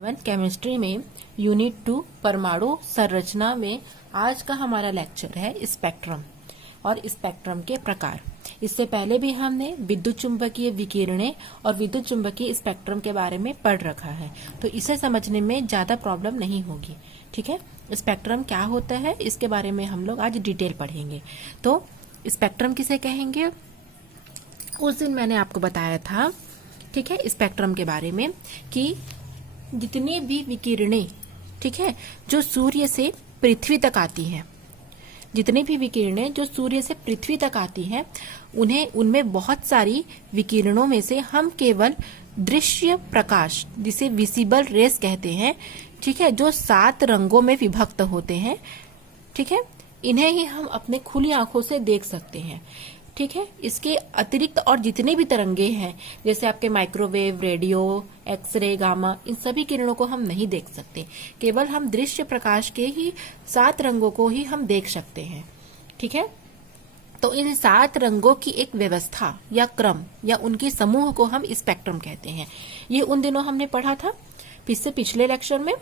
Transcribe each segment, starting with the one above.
Chemistry में unit 2 परमाणु संरचना में आज का हमारा लेक्चर है स्पेक्ट्रम और स्पेक्ट्रम के प्रकार। इससे पहले भी हमने विद्युत चुंबकीय विकिरणें और विद्युत चुंबकीय स्पेक्ट्रम के बारे में पढ़ रखा है, तो इसे समझने में ज्यादा प्रॉब्लम नहीं होगी। ठीक है, स्पेक्ट्रम क्या होता है इसके बारे में हम लोग आज डिटेल पढ़ेंगे। तो स्पेक्ट्रम किसे कहेंगे, उस दिन मैंने आपको बताया था, ठीक है, स्पेक्ट्रम के बारे में कि जितनी भी विकिरणें, ठीक है, जो सूर्य से पृथ्वी तक आती हैं, जितनी भी विकिरणें जो सूर्य से पृथ्वी तक आती हैं, उनमें बहुत सारी विकिरणों में से हम केवल दृश्य प्रकाश, जिसे विजिबल रेस कहते हैं, ठीक है, जो 7 रंगों में विभक्त होते हैं, ठीक है, इन्हें ही हम अपने खुली आंखों से देख सकते हैं। ठीक है, इसके अतिरिक्त और जितने भी तरंगे हैं, जैसे आपके माइक्रोवेव, रेडियो, एक्सरे, गामा, इन सभी किरणों को हम नहीं देख सकते। केवल हम दृश्य प्रकाश के ही 7 रंगों को ही हम देख सकते हैं। ठीक है, तो इन 7 रंगों की एक व्यवस्था या क्रम या उनके समूह को हम स्पेक्ट्रम कहते हैं। ये उन दिनों हमने पढ़ा था इससे पिछले लेक्चर में,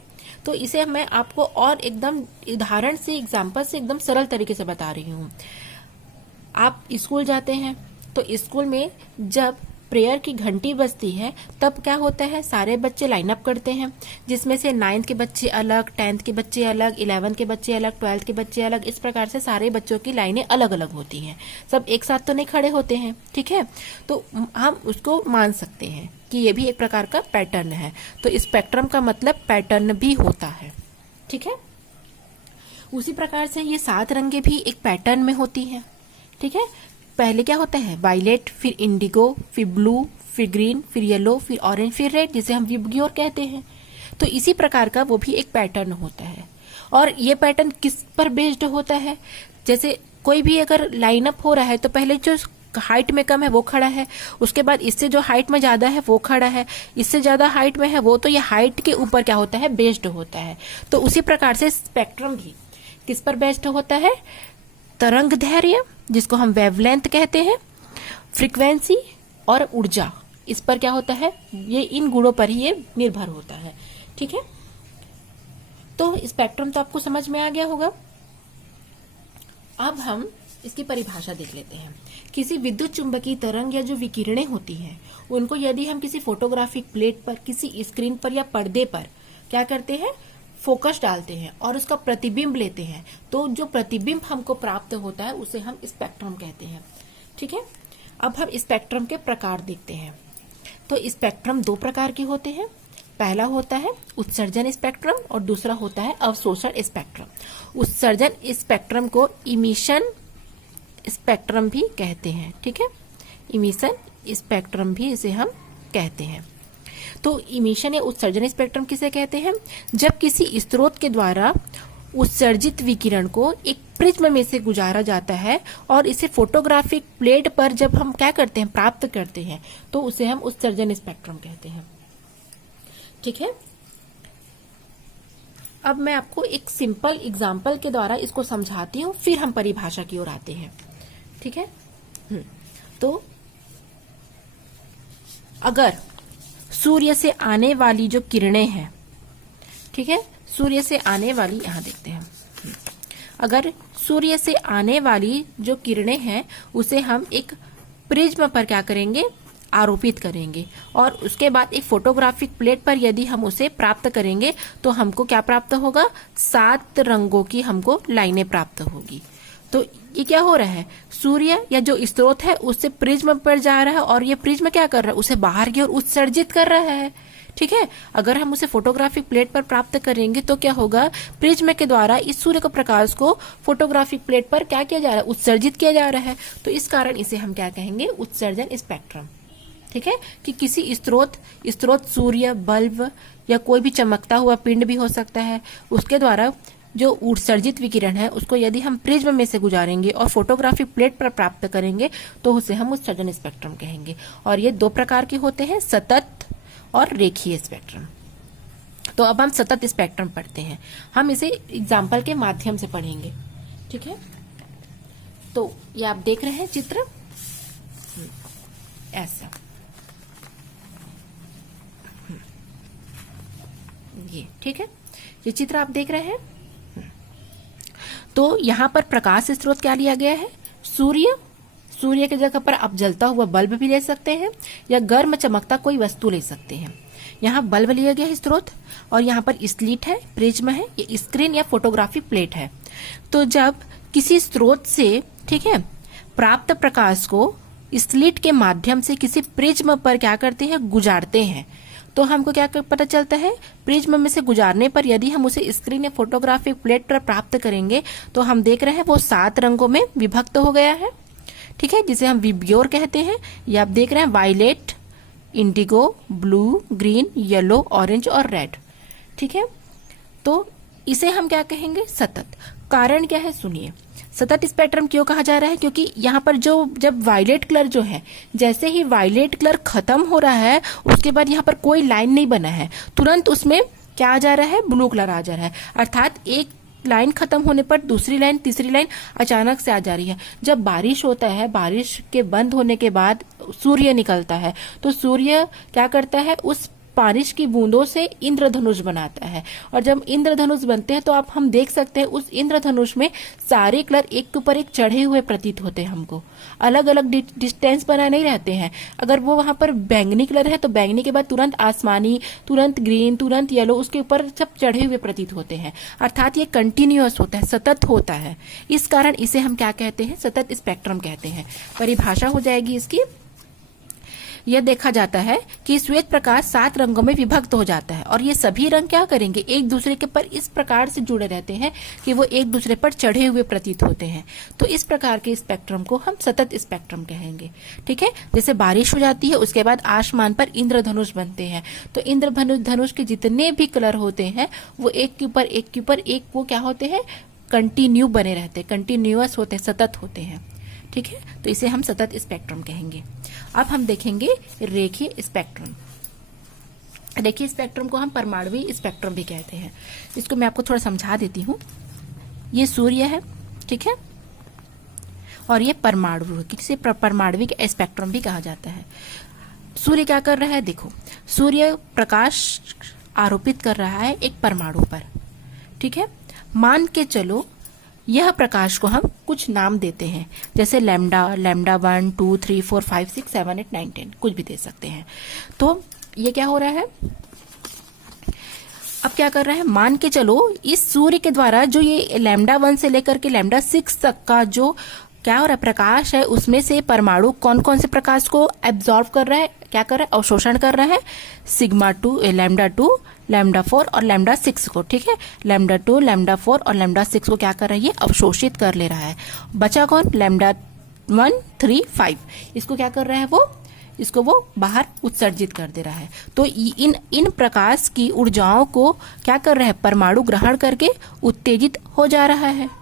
तो इसे मैं आपको और एकदम उदाहरण से, एग्जाम्पल से एकदम सरल तरीके से बता रही हूँ। आप स्कूल जाते हैं तो स्कूल में जब प्रेयर की घंटी बजती है तब क्या होता है, सारे बच्चे लाइन अप करते हैं, जिसमें से 9th के बच्चे अलग, 10th के बच्चे अलग, 11th के बच्चे अलग, 12th के बच्चे अलग, इस प्रकार से सारे बच्चों की लाइनें अलग अलग होती हैं। सब एक साथ तो नहीं खड़े होते हैं। ठीक है, तो हम उसको मान सकते हैं कि ये भी एक प्रकार का पैटर्न है। तो स्पेक्ट्रम का मतलब पैटर्न भी होता है। ठीक है, उसी प्रकार से ये 7 रंगे भी एक पैटर्न में होती है। ठीक है, पहले क्या होता है, वायलेट, फिर इंडिगो, फिर ब्लू, फिर ग्रीन, फिर येलो, फिर ऑरेंज, फिर रेड, जिसे हम विबग्योर कहते हैं। तो इसी प्रकार का वो भी एक पैटर्न होता है। और ये पैटर्न किस पर बेस्ड होता है, जैसे कोई भी अगर लाइन अप हो रहा है तो पहले जो हाइट में कम है वो खड़ा है, उसके बाद इससे जो हाइट में ज्यादा है वो खड़ा है, इससे ज्यादा हाइट में है वो, तो ये हाइट के ऊपर क्या होता है, बेस्ड होता है। तो उसी प्रकार से स्पेक्ट्रम भी किस पर बेस्ड होता है, तरंग दैर्घ्य, जिसको हम वेवलेंथ कहते हैं, फ्रीक्वेंसी और ऊर्जा, इस पर क्या होता है, ये इन गुणों पर ही ये निर्भर होता है। ठीक है, तो स्पेक्ट्रम तो आपको समझ में आ गया होगा। अब हम इसकी परिभाषा देख लेते हैं। किसी विद्युत चुंबकीय तरंग या जो विकिरणें होती हैं, उनको यदि हम किसी फोटोग्राफिक प्लेट पर, किसी स्क्रीन पर या पर्दे पर क्या करते हैं, फोकस डालते हैं और उसका प्रतिबिंब लेते हैं, तो जो प्रतिबिंब हमको प्राप्त होता है उसे हम स्पेक्ट्रम कहते हैं। ठीक है, अब हम स्पेक्ट्रम के प्रकार देखते हैं। तो स्पेक्ट्रम 2 प्रकार के होते हैं। पहला होता है उत्सर्जन स्पेक्ट्रम और दूसरा होता है अवशोषण स्पेक्ट्रम। उत्सर्जन स्पेक्ट्रम को इमिशन स्पेक्ट्रम भी कहते हैं। ठीक है, इमिशन स्पेक्ट्रम भी इसे हम कहते हैं। तो इमिशन या उत्सर्जन स्पेक्ट्रम किसे कहते हैं, जब किसी स्रोत के द्वारा उत्सर्जित विकिरण को एक प्रिज्म में से गुजारा जाता है और इसे फोटोग्राफिक प्लेट पर जब हम क्या करते हैं, प्राप्त करते हैं, तो उसे हम उत्सर्जन स्पेक्ट्रम कहते हैं। ठीक है, अब मैं आपको एक सिंपल एग्जाम्पल के द्वारा इसको समझाती हूँ, फिर हम परिभाषा की ओर आते हैं। ठीक है, तो अगर सूर्य से आने वाली जो किरणें हैं, ठीक है, सूर्य से आने वाली, यहां देखते हैं, अगर सूर्य से आने वाली जो किरणें हैं उसे हम एक प्रिज्म पर क्या करेंगे, आरोपित करेंगे, और उसके बाद एक फोटोग्राफिक प्लेट पर यदि हम उसे प्राप्त करेंगे तो हमको क्या प्राप्त होगा, 7 रंगों की हमको लाइनें प्राप्त होगी। तो ये क्या हो रहा है, सूर्य या जो स्रोत है उससे प्रिज्म पर जा रहा है और ये प्रिज्म क्या कर रहा है, उसे बाहर की ओर उत्सर्जित कर रहा है। ठीक है, अगर हम उसे फोटोग्राफिक प्लेट पर प्राप्त करेंगे तो क्या होगा, प्रिज्म के द्वारा इस सूर्य के प्रकाश को फोटोग्राफिक प्लेट पर क्या किया जा रहा है, उत्सर्जित किया जा रहा है। तो इस कारण इसे हम क्या कहेंगे, उत्सर्जन स्पेक्ट्रम। ठीक है, कि किसी स्रोत सूर्य, बल्ब या कोई भी चमकता हुआ पिंड भी हो सकता है, उसके द्वारा जो उत्सर्जित विकिरण है उसको यदि हम प्रिज्म में से गुजारेंगे और फोटोग्राफिक प्लेट पर प्राप्त करेंगे तो उसे हम उत्सर्जन स्पेक्ट्रम कहेंगे। और ये 2 प्रकार के होते हैं, सतत और रेखीय स्पेक्ट्रम। तो अब हम सतत स्पेक्ट्रम पढ़ते हैं, हम इसे एग्जाम्पल के माध्यम से पढ़ेंगे। ठीक है, तो ये आप देख रहे हैं चित्र ऐसा, ये, ठीक है, ये चित्र आप देख रहे हैं। तो यहाँ पर प्रकाश स्रोत क्या लिया गया है, सूर्य। सूर्य की जगह पर आप जलता हुआ बल्ब भी ले सकते हैं या गर्म चमकता कोई वस्तु ले सकते हैं। यहाँ बल्ब लिया गया है स्रोत, और यहाँ पर स्लिट है, प्रिज्म है, ये स्क्रीन या फोटोग्राफी प्लेट है। तो जब किसी स्रोत से, ठीक है, प्राप्त प्रकाश को स्लिट के माध्यम से किसी प्रिज्म पर क्या करते हैं, गुजारते हैं, तो हमको क्या पता चलता है, प्रिज्म में से गुजारने पर यदि हम उसे स्क्रीन या फोटोग्राफिक प्लेट पर प्राप्त करेंगे तो हम देख रहे हैं वो 7 रंगों में विभक्त हो गया है, ठीक है, जिसे हम विब्योर कहते हैं। ये आप देख रहे हैं, violet, indigo, blue, green, yellow, orange और रेड, ठीक है। तो इसे हम क्या कहेंगे, सतत। कारण क्या है, सुनिए। सतत स्पेक्ट्रम क्यों कहा जा रहा है, क्योंकि यहाँ पर जब वायलेट कलर जो है, जैसे ही वायलेट कलर खत्म हो रहा है उसके बाद यहाँ पर कोई लाइन नहीं बना है, तुरंत उसमें क्या आ जा रहा है, ब्लू कलर आ जा रहा है। अर्थात एक लाइन खत्म होने पर दूसरी लाइन, तीसरी लाइन अचानक से आ जा रही है। जब बारिश होता है, बारिश के बंद होने के बाद सूर्य निकलता है, तो सूर्य क्या करता है, उस बारिश की बूंदों से इंद्रधनुष बनाता है, और जब इंद्रधनुष बनते हैं तो आप हम देख सकते हैं उस इंद्रधनुष में सारे कलर एक के ऊपर एक चढ़े हुए प्रतीत होते हैं हमको, अलग अलग डिस्टेंस बनाए नहीं रहते हैं। अगर वो वहां पर बैंगनी कलर है तो बैंगनी के बाद तुरंत आसमानी, तुरंत ग्रीन, तुरंत येलो, उसके ऊपर सब चढ़े हुए प्रतीत होते हैं। अर्थात ये कंटिन्यूअस होता है, सतत होता है। इस कारण इसे हम क्या कहते हैं, सतत स्पेक्ट्रम कहते हैं। परिभाषा हो जाएगी इसकी। यह देखा जाता है कि श्वेत प्रकाश 7 रंगों में विभक्त हो जाता है, और ये सभी रंग क्या करेंगे, एक दूसरे के पर इस प्रकार से जुड़े रहते हैं कि वो एक दूसरे पर चढ़े हुए प्रतीत होते हैं। तो इस प्रकार के स्पेक्ट्रम को हम सतत स्पेक्ट्रम कहेंगे, ठीक है। जैसे बारिश हो जाती है, उसके बाद आसमान पर इंद्रधनुष बनते हैं, तो इंद्रधनुष के जितने भी कलर होते हैं वो एक के ऊपर एक के ऊपर एक वो क्या होते हैं, कंटिन्यू बने रहते हैं, कंटिन्यूअस होते हैं, सतत होते हैं, ठीक है। तो इसे हम सतत स्पेक्ट्रम कहेंगे। अब हम देखेंगे रेखीय स्पेक्ट्रम। रेखीय स्पेक्ट्रम को हम परमाणुवीय स्पेक्ट्रम भी कहते हैं। इसको मैं आपको थोड़ा समझा देती हूँ। ये सूर्य है, ठीक है, और ये परमाणु, किसे परमाणुविक स्पेक्ट्रम भी कहा जाता है। सूर्य क्या कर रहा है, देखो, सूर्य प्रकाश आरोपित कर रहा है एक परमाणु पर, ठीक है। मान के चलो यह प्रकाश को हम कुछ नाम देते हैं, जैसे लैम्डा, लैम्डा 1, 2, 3, 4, 5, 6, 7, 8, 9, 10, कुछ भी दे सकते हैं। तो ये क्या हो रहा है, अब क्या कर रहा है, मान के चलो इस सूर्य के द्वारा जो ये लैम्डा 1 से लेकर के लैम्डा 6 तक का जो क्या हो रहा है, प्रकाश है, उसमें से परमाणु कौन कौन से प्रकाश को एब्जॉर्ब कर रहा है, क्या कर रहा है, अवशोषण कर रहा है, सिग्मा 2, लैम्डा 2, लैम्डा 4 और लैम्डा 6 को, ठीक है। लैम्डा 2, लैम्डा 4 और लैम्डा 6 को क्या कर रहा है, ये अवशोषित कर ले रहा है। बचा कौन, लैम्डा 1, 3, 5, इसको क्या कर रहा है, वो इसको वो बाहर उत्सर्जित कर दे रहा है। तो इन प्रकाश की ऊर्जाओं को क्या कर रहा है, परमाणु ग्रहण करके उत्तेजित हो जा रहा है।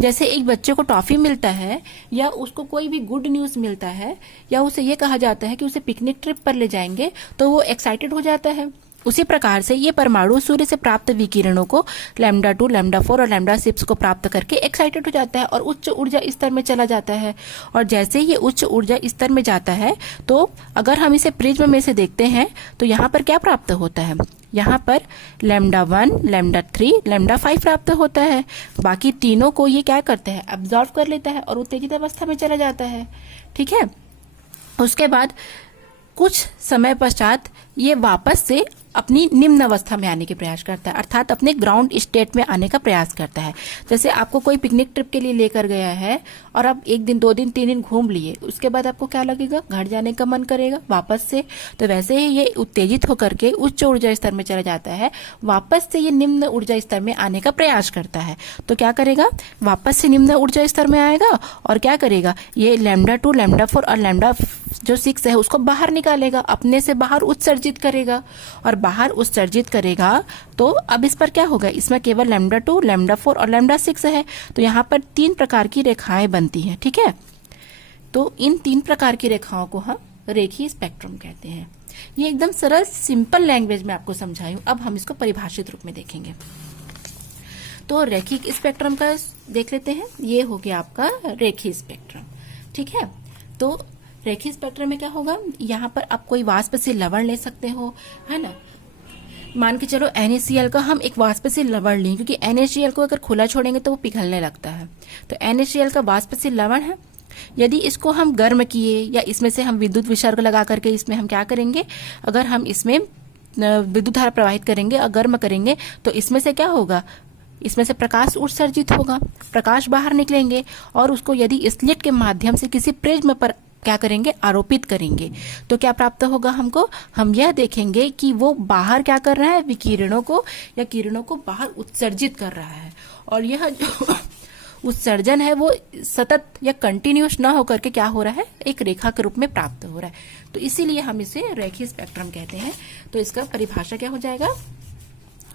जैसे एक बच्चे को टॉफी मिलता है, या उसको कोई भी गुड न्यूज मिलता है, या उसे ये कहा जाता है कि उसे पिकनिक ट्रिप पर ले जाएंगे, तो वो एक्साइटेड हो जाता है। उसी प्रकार से ये परमाणु सूर्य से प्राप्त विकिरणों को लैम्डा 2, लैम्डा 4 और लैम्डा 6 को प्राप्त करके एक्साइटेड हो जाता है और उच्च ऊर्जा स्तर में चला जाता है। और जैसे ये उच्च ऊर्जा स्तर में जाता है, तो अगर हम इसे प्रिज्म में से देखते हैं तो यहाँ पर क्या प्राप्त होता है, यहाँ पर लैम्डा 1, लैम्डा 3, लैम्डा 5 प्राप्त होता है। बाकी तीनों को ये क्या करता है, एब्जॉर्ब कर लेता है और उत्तेजित अवस्था में चला जाता है, ठीक है। उसके बाद कुछ समय पश्चात ये वापस से अपनी निम्न अवस्था में आने के प्रयास करता है, अर्थात अपने ग्राउंड स्टेट में आने का प्रयास करता है। जैसे आपको कोई पिकनिक ट्रिप के लिए लेकर गया है और आप 1 दिन, 2 दिन, 3 दिन घूम लिए, उसके बाद आपको क्या लगेगा, घर जाने का मन करेगा वापस से। तो वैसे ही ये उत्तेजित होकर के उच्च ऊर्जा स्तर में चला जाता है, वापस से ये निम्न ऊर्जा स्तर में आने का प्रयास करता है। तो क्या करेगा, वापस से निम्न ऊर्जा स्तर में आएगा और क्या करेगा, ये लैम्डा 2, लैम्डा 4 और लैम्डा जो 6 है उसको बाहर निकालेगा, अपने से बाहर उत्सर्जित करेगा। और बाहर उत्सर्जित करेगा तो अब इस पर क्या होगा, इसमें केवल लैम्डा 2, लैम्डा 4 और लैम्डा 6 है। तो यहाँ पर 3 प्रकार की रेखाएं बनती हैं, ठीक है। तो इन 3 प्रकार की रेखाओं को हम रेखीय स्पेक्ट्रम कहते हैं। ये एकदम सरल सिंपल लैंग्वेज में आपको समझाई हूं। अब हम इसको परिभाषित रूप में देखेंगे। तो रेखीय स्पेक्ट्रम का देख लेते हैं। ये हो गया आपका रेखीय स्पेक्ट्रम, ठीक है। तो रेखीय स्पेक्ट्रम में क्या होगा, यहाँ पर आप कोई वाष्प से लवण ले सकते हो, है ना। मान के चलो NaCl का हम एक वाष्पशील लवण लें, क्योंकि NaCl को अगर खुला छोड़ेंगे तो वो पिघलने लगता है। तो NaCl का वाष्पशील लवण है। यदि इसको हम गर्म किए या इसमें से हम विद्युत विसर्ग लगा करके इसमें हम क्या करेंगे, अगर हम इसमें विद्युत धारा प्रवाहित करेंगे और गर्म करेंगे तो इसमें से क्या होगा, इसमें से प्रकाश उत्सर्जित होगा, प्रकाश बाहर निकलेंगे और उसको यदि स्लिट के माध्यम से किसी प्रिज्म पर क्या करेंगे, आरोपित करेंगे, तो क्या प्राप्त होगा हमको, हम यह देखेंगे कि वो बाहर क्या कर रहा है, विकिरणों को या किरणों को बाहर उत्सर्जित कर रहा है। और यह जो उत्सर्जन है वो सतत या कंटिन्यूस ना होकर के क्या हो रहा है, एक रेखा के रूप में प्राप्त हो रहा है। तो इसीलिए हम इसे रेखीय स्पेक्ट्रम कहते हैं। तो इसका परिभाषा क्या हो जाएगा,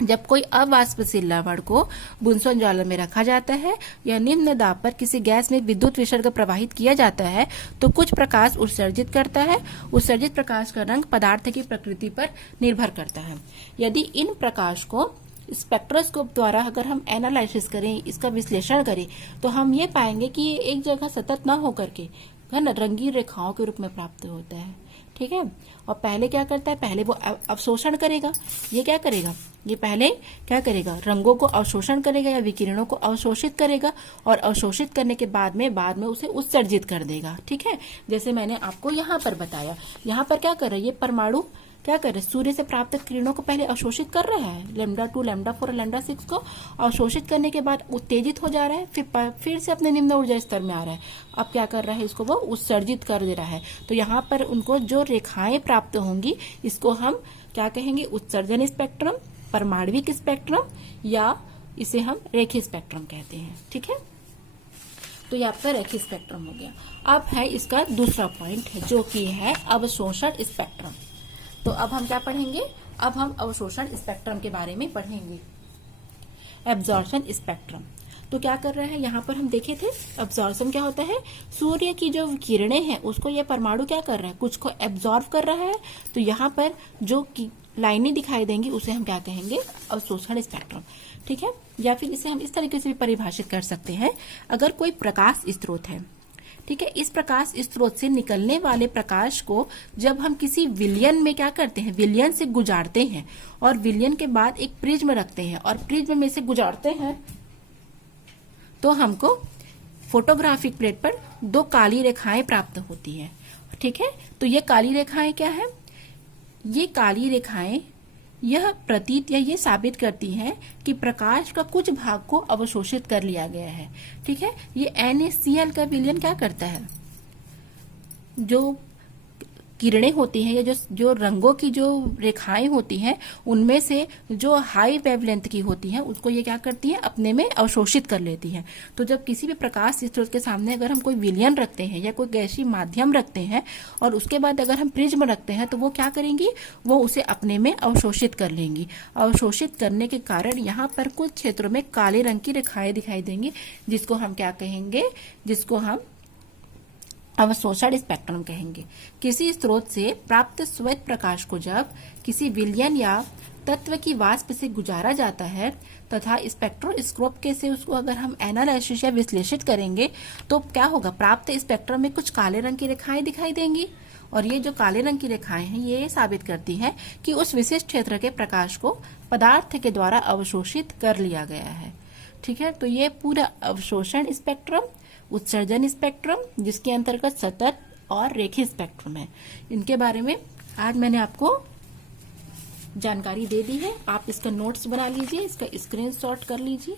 जब कोई अवाष्पशील लवण को बुनसन ज्वाला में रखा जाता है या निम्न दाब पर किसी गैस में विद्युत विसर्ग प्रवाहित किया जाता है तो कुछ प्रकाश उत्सर्जित करता है। उत्सर्जित प्रकाश का रंग पदार्थ की प्रकृति पर निर्भर करता है। यदि इन प्रकाश को स्पेक्ट्रोस्कोप द्वारा अगर हम एनालिसिस करें, इसका विश्लेषण करें, तो हम ये पाएंगे कि ये एक जगह सतत ना होकर के है ना रंगीन रेखाओं के रूप में प्राप्त होता है। ठीक है, और पहले क्या करता है, पहले वो अवशोषण करेगा। ये क्या करेगा, ये पहले क्या करेगा, रंगों को अवशोषण करेगा या विकिरणों को अवशोषित करेगा और अवशोषित करने के बाद में उसे उत्सर्जित कर देगा। ठीक है, जैसे मैंने आपको यहाँ पर बताया, यहाँ पर क्या कर रहा है, ये परमाणु क्या कर रहे, सूर्य से प्राप्त किरणों को पहले अवशोषित कर रहा है, λ2, λ4, λ6 को अवशोषित करने के बाद उत्तेजित हो जा रहा है, फिर से अपने निम्न ऊर्जा स्तर में आ रहा है। अब क्या कर रहा है, इसको वो उत्सर्जित कर दे रहा है। तो यहाँ पर उनको जो रेखाएं प्राप्त होंगी इसको हम क्या कहेंगे, उत्सर्जन स्पेक्ट्रम, परमाणविक स्पेक्ट्रम या इसे हम रेखीय स्पेक्ट्रम कहते हैं। ठीक है, तो ये आपका रेखीय स्पेक्ट्रम हो गया। अब है इसका दूसरा पॉइंट है जो कि है अवशोषण स्पेक्ट्रम। तो अब हम क्या पढ़ेंगे, अब हम अवशोषण स्पेक्ट्रम के बारे में पढ़ेंगे। एब्जॉर्प्शन स्पेक्ट्रम तो क्या कर रहा है, यहाँ पर हम देखे थे एब्जॉर्प्शन क्या होता है, सूर्य की जो किरणें हैं उसको ये परमाणु क्या कर रहा है, कुछ को एब्जॉर्ब कर रहा है। तो यहाँ पर जो लाइनें दिखाई देंगी उसे हम क्या कहेंगे, अवशोषण स्पेक्ट्रम। ठीक है, या फिर इसे हम इस तरीके से भी परिभाषित कर सकते हैं, अगर कोई प्रकाश स्रोत है, ठीक है, इस प्रकाश स्रोत से निकलने वाले प्रकाश को जब हम किसी विलयन में क्या करते हैं, विलयन से गुजारते हैं और विलयन के बाद एक प्रिज्म रखते हैं और प्रिज्म में से गुजारते हैं, तो हमको फोटोग्राफिक प्लेट पर दो काली रेखाएं प्राप्त होती हैं। ठीक है, तो ये काली रेखाएं क्या है, ये काली रेखाएं यह प्रतीत या ये साबित करती हैं कि प्रकाश का कुछ भाग को अवशोषित कर लिया गया है। ठीक है, ये NaCl का विलयन क्या करता है, जो किरणें होती हैं या जो रंगों की जो रेखाएं होती हैं उनमें से जो हाई वेवलेंथ की होती हैं उसको ये क्या करती हैं, अपने में अवशोषित कर लेती हैं। तो जब किसी भी प्रकाश स्रोत के सामने अगर हम कोई विलयन रखते हैं या कोई गैसीय माध्यम रखते हैं और उसके बाद अगर हम प्रिज्म रखते हैं तो वो क्या करेंगी, वो उसे अपने में अवशोषित कर लेंगी। अवशोषित करने के कारण यहाँ पर कुछ क्षेत्रों में काले रंग की रेखाएं दिखाई देंगी, जिसको हम क्या कहेंगे, जिसको हम अवशोषण स्पेक्ट्रम कहेंगे। किसी स्रोत से प्राप्त श्वेत प्रकाश को जब किसी विलयन या तत्व की वाष्प से गुजारा जाता है तथा स्पेक्ट्रोस्कोप के से उसको अगर हम एनालिसिस या विश्लेषित करेंगे तो क्या होगा, प्राप्त स्पेक्ट्रम में कुछ काले रंग की रेखाएं दिखाई देंगी और ये जो काले रंग की रेखाएं हैं ये साबित करती हैं कि उस विशिष्ट क्षेत्र के प्रकाश को पदार्थ के द्वारा अवशोषित कर लिया गया है। ठीक है, तो ये पूरा अवशोषण स्पेक्ट्रम, उत्सर्जन स्पेक्ट्रम जिसके अंतर्गत सतत और रेखीय स्पेक्ट्रम है, इनके बारे में आज मैंने आपको जानकारी दे दी है। आप इसका नोट्स बना लीजिए, इसका स्क्रीनशॉट कर लीजिए।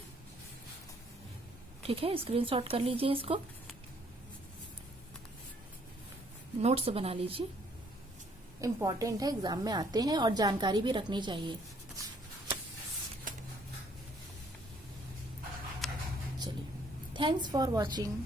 ठीक है, स्क्रीनशॉट कर लीजिए, इसको नोट्स बना लीजिए, इम्पोर्टेंट है, एग्जाम में आते हैं और जानकारी भी रखनी चाहिए। चलिए, थैंक्स फॉर वॉचिंग।